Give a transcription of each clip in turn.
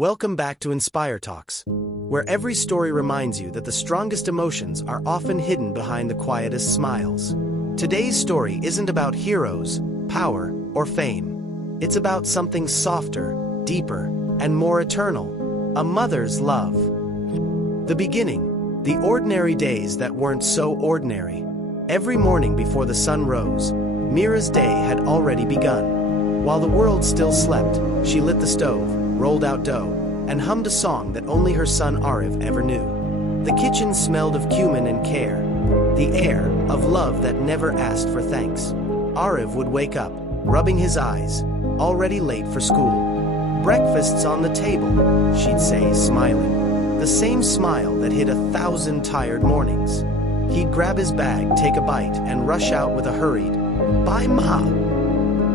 Welcome back to Inspire Talks, where every story reminds you that the strongest emotions are often hidden behind the quietest smiles. Today's story isn't about heroes, power, or fame. It's about something softer, deeper, and more eternal: a mother's love. The beginning, the ordinary days that weren't so ordinary. Every morning before the sun rose, Mira's day had already begun. While the world still slept, she lit the stove, rolled out dough, and hummed a song that only her son Arif ever knew. The kitchen smelled of cumin and care, the air of love that never asked for thanks. Arif would wake up, rubbing his eyes, already late for school. "Breakfast's on the table," she'd say, smiling. The same smile that hid 1,000 tired mornings. He'd grab his bag, take a bite, and rush out with a hurried, "Bye, Ma."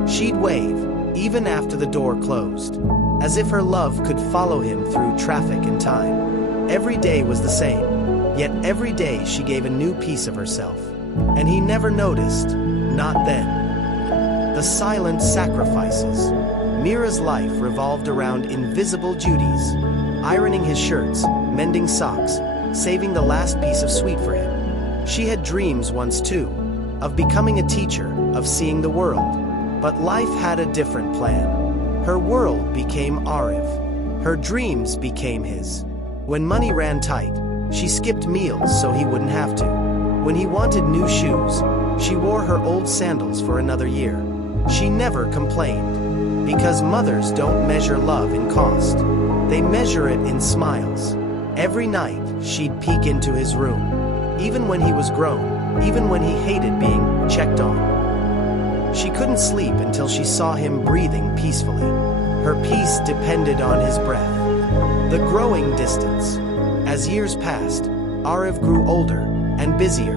She'd wave, even after the door closed, as if her love could follow him through traffic and time. Every day was the same, yet every day she gave a new piece of herself. And he never noticed, not then. The silent sacrifices. Mira's life revolved around invisible duties: ironing his shirts, mending socks, saving the last piece of sweet for him. She had dreams once too, of becoming a teacher, of seeing the world. But life had a different plan. Her world became Arif. Her dreams became his. When money ran tight, she skipped meals so he wouldn't have to. When he wanted new shoes, she wore her old sandals for another year. She never complained, because mothers don't measure love in cost. They measure it in smiles. Every night, she'd peek into his room, even when he was grown, even when he hated being checked on. She couldn't sleep until she saw him breathing peacefully. Her peace depended on his breath. The growing distance. As years passed, Arif grew older and busier.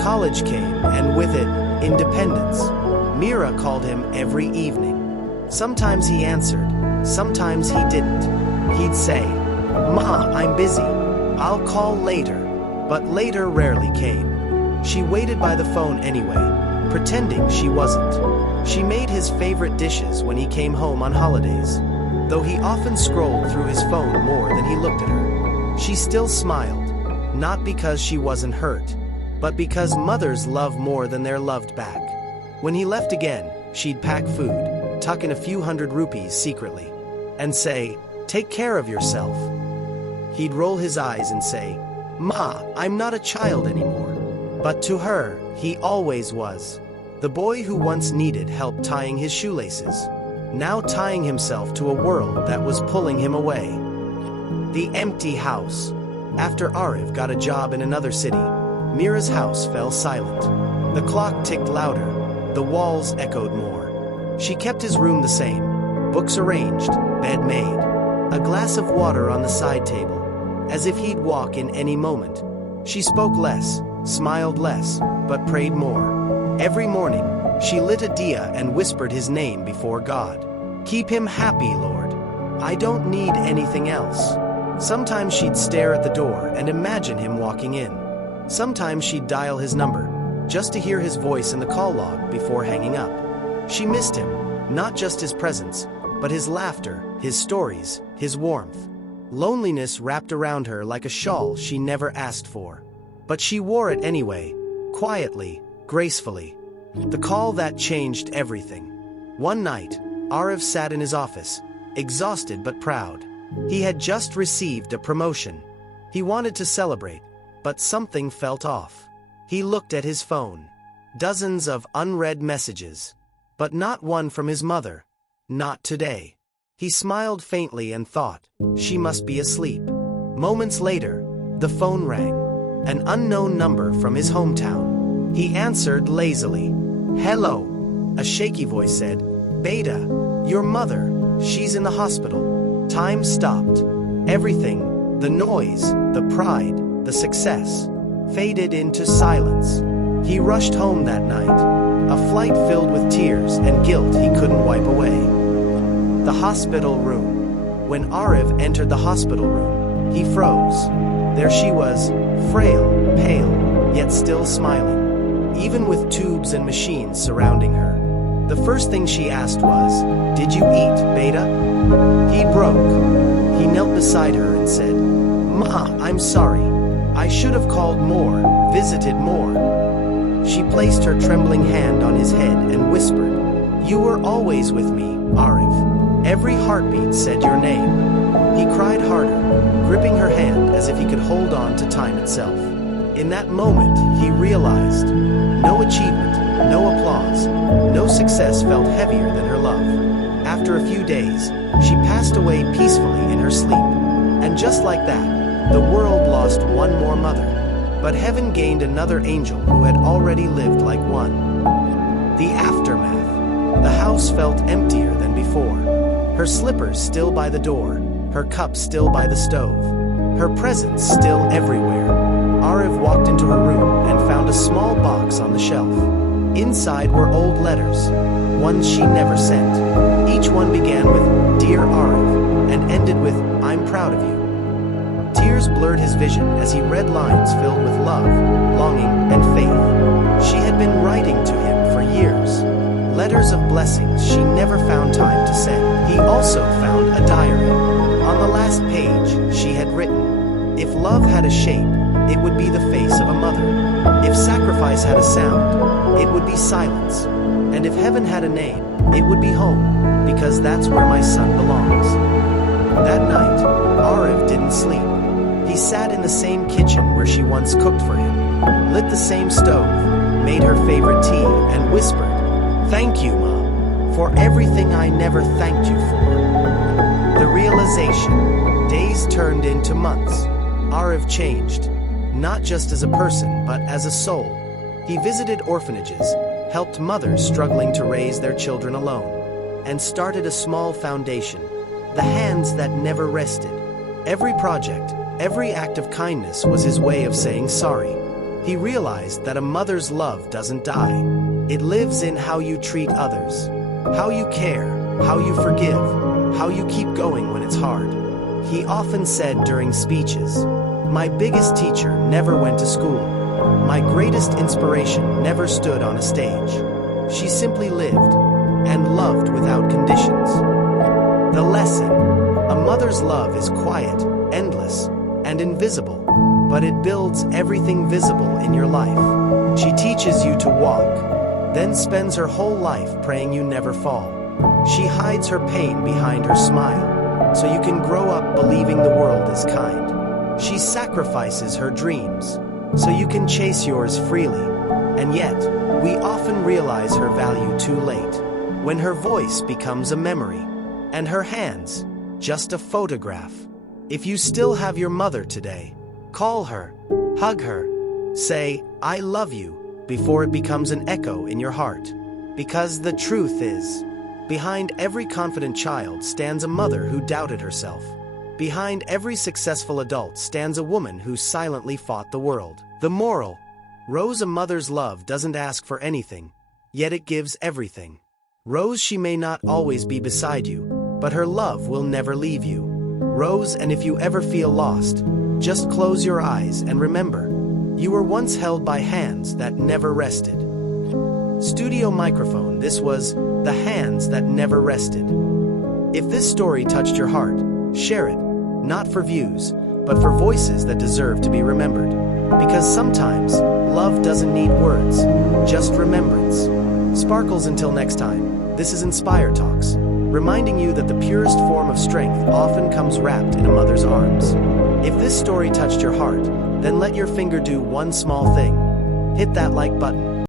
College came, and with it, independence. Mira called him every evening. Sometimes he answered, sometimes he didn't. He'd say, "Ma, I'm busy. I'll call later." But later rarely came. She waited by the phone anyway, pretending she wasn't. She made his favorite dishes when he came home on holidays. Though he often scrolled through his phone more than he looked at her, she still smiled, not because she wasn't hurt, but because mothers love more than they're loved back. When he left again, she'd pack food, tuck in a few hundred rupees secretly, and say, "Take care of yourself." He'd roll his eyes and say, "Ma, I'm not a child anymore." But to her, he always was. The boy who once needed help tying his shoelaces, now tying himself to a world that was pulling him away. The empty house. After Arif got a job in another city, Mira's house fell silent. The clock ticked louder, the walls echoed more. She kept his room the same, books arranged, bed made, a glass of water on the side table, as if he'd walk in any moment. She spoke less, smiled less, but prayed more. Every morning, she lit a diya and whispered his name before God. "Keep him happy, Lord. I don't need anything else." Sometimes she'd stare at the door and imagine him walking in. Sometimes she'd dial his number, just to hear his voice in the call log before hanging up. She missed him, not just his presence, but his laughter, his stories, his warmth. Loneliness wrapped around her like a shawl she never asked for. But she wore it anyway, quietly, gracefully. The call that changed everything. One night, Arif sat in his office, exhausted but proud. He had just received a promotion. He wanted to celebrate, but something felt off. He looked at his phone. Dozens of unread messages. But not one from his mother. Not today. He smiled faintly and thought, she must be asleep. Moments later, the phone rang. An unknown number from his hometown. He answered lazily. "Hello," a shaky voice said. "Beta, your mother, she's in the hospital." Time stopped. Everything, the noise, the pride, the success, faded into silence. He rushed home that night, a flight filled with tears and guilt he couldn't wipe away. The hospital room. When Arif entered the hospital room, he froze. There she was, frail, pale, yet still smiling, even with tubes and machines surrounding her. The first thing she asked was, "Did you eat, Beta?" He broke. He beside her and said, "Ma, I'm sorry. I should have called more, visited more." She placed her trembling hand on his head and whispered, "You were always with me, Arif. Every heartbeat said your name." He cried harder, gripping her hand as if he could hold on to time itself. In that moment, he realized, no achievement, no applause, no success felt heavier than her love. After a few days, she passed away peacefully in her sleep. And just like that, the world lost one more mother. But heaven gained another angel who had already lived like one. The aftermath. The house felt emptier than before. Her slippers still by the door, her cup still by the stove, her presents still everywhere. Arif walked into her room and found a small box on the shelf. Inside were old letters, ones she never sent. Each one began with, "Dear Arif," and ended with, "I'm proud of you." Tears blurred his vision as he read lines filled with love, longing, and faith. She had been writing to him for years. Letters of blessings she never found time to send. He also found a diary. On the last page, she had written, "If love had a shape, it would be the face of a mother. If sacrifice had a sound, it would be silence. And if heaven had a name, it would be home, because that's where my son belongs." That night, Arif didn't sleep. He sat in the same kitchen where she once cooked for him, lit the same stove, made her favorite tea, and whispered, "Thank you, Mom, for everything I never thanked you for." The realization. Days turned into months. Arif changed, not just as a person, but as a soul. He visited orphanages, helped mothers struggling to raise their children alone, and started a small foundation, the Hands That Never Rested. Every project, every act of kindness was his way of saying sorry. He realized that a mother's love doesn't die. It lives in how you treat others, how you care, how you forgive, how you keep going when it's hard. He often said during speeches, "My biggest teacher never went to school. My greatest inspiration never stood on a stage. She simply lived, and loved without conditions." The lesson. A mother's love is quiet, endless, and invisible, but it builds everything visible in your life. She teaches you to walk, then spends her whole life praying you never fall. She hides her pain behind her smile, so you can grow up believing the world is kind. She sacrifices her dreams, so you can chase yours freely. And yet, we often realize her value too late, when her voice becomes a memory, and her hands, just a photograph. If you still have your mother today, call her, hug her, say, "I love you," before it becomes an echo in your heart. Because the truth is, behind every confident child stands a mother who doubted herself. Behind every successful adult stands a woman who silently fought the world. The moral. Rose, a mother's love doesn't ask for anything, yet it gives everything. Rose, she may not always be beside you, but her love will never leave you. Rose, and if you ever feel lost, just close your eyes and remember, you were once held by hands that never rested. Studio microphone, this was The Hands That Never Rested. If this story touched your heart, share it, not for views, but for voices that deserve to be remembered. Because sometimes, love doesn't need words, just remembrance. Sparkles, until next time, this is Inspire Talks, reminding you that the purest form of strength often comes wrapped in a mother's arms. If this story touched your heart, then let your finger do one small thing. Hit that like button.